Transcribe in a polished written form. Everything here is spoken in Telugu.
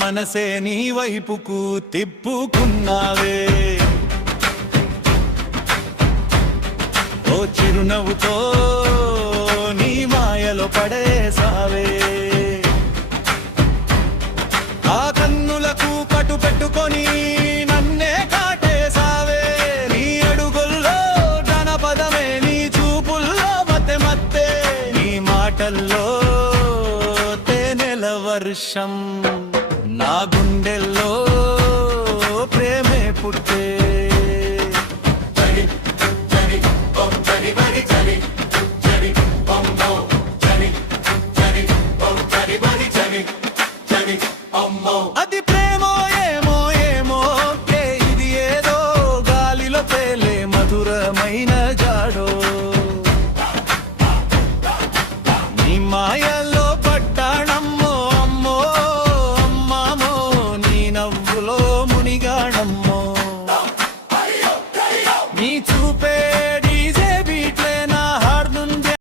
మనసే నీ వైపుకు తిప్పుకున్నావే ఓ చిరునవ్వుతో నీ మాయలో పడేసావే ఆ కన్నులకు కటు పెట్టుకొని నన్నే కాటేసావే నీ అడుగుల్లో జనపదమే నీ చూపుల్లో మత్తె మత్తే నీ మాటల్లో తేనెల వర్షం నా గుండెల్లో ప్రేమే పుట్టే అది ప్రేమో ఏమో ఏమో ఇది ఏదో గాలిలో తేలే మధురమైన జాడో నీ మాయల్లో పడ్డాణమ్మో అమ్మో అమ్మామో నీ నవ్వులో మునిగాణమ్మో నీ చూపే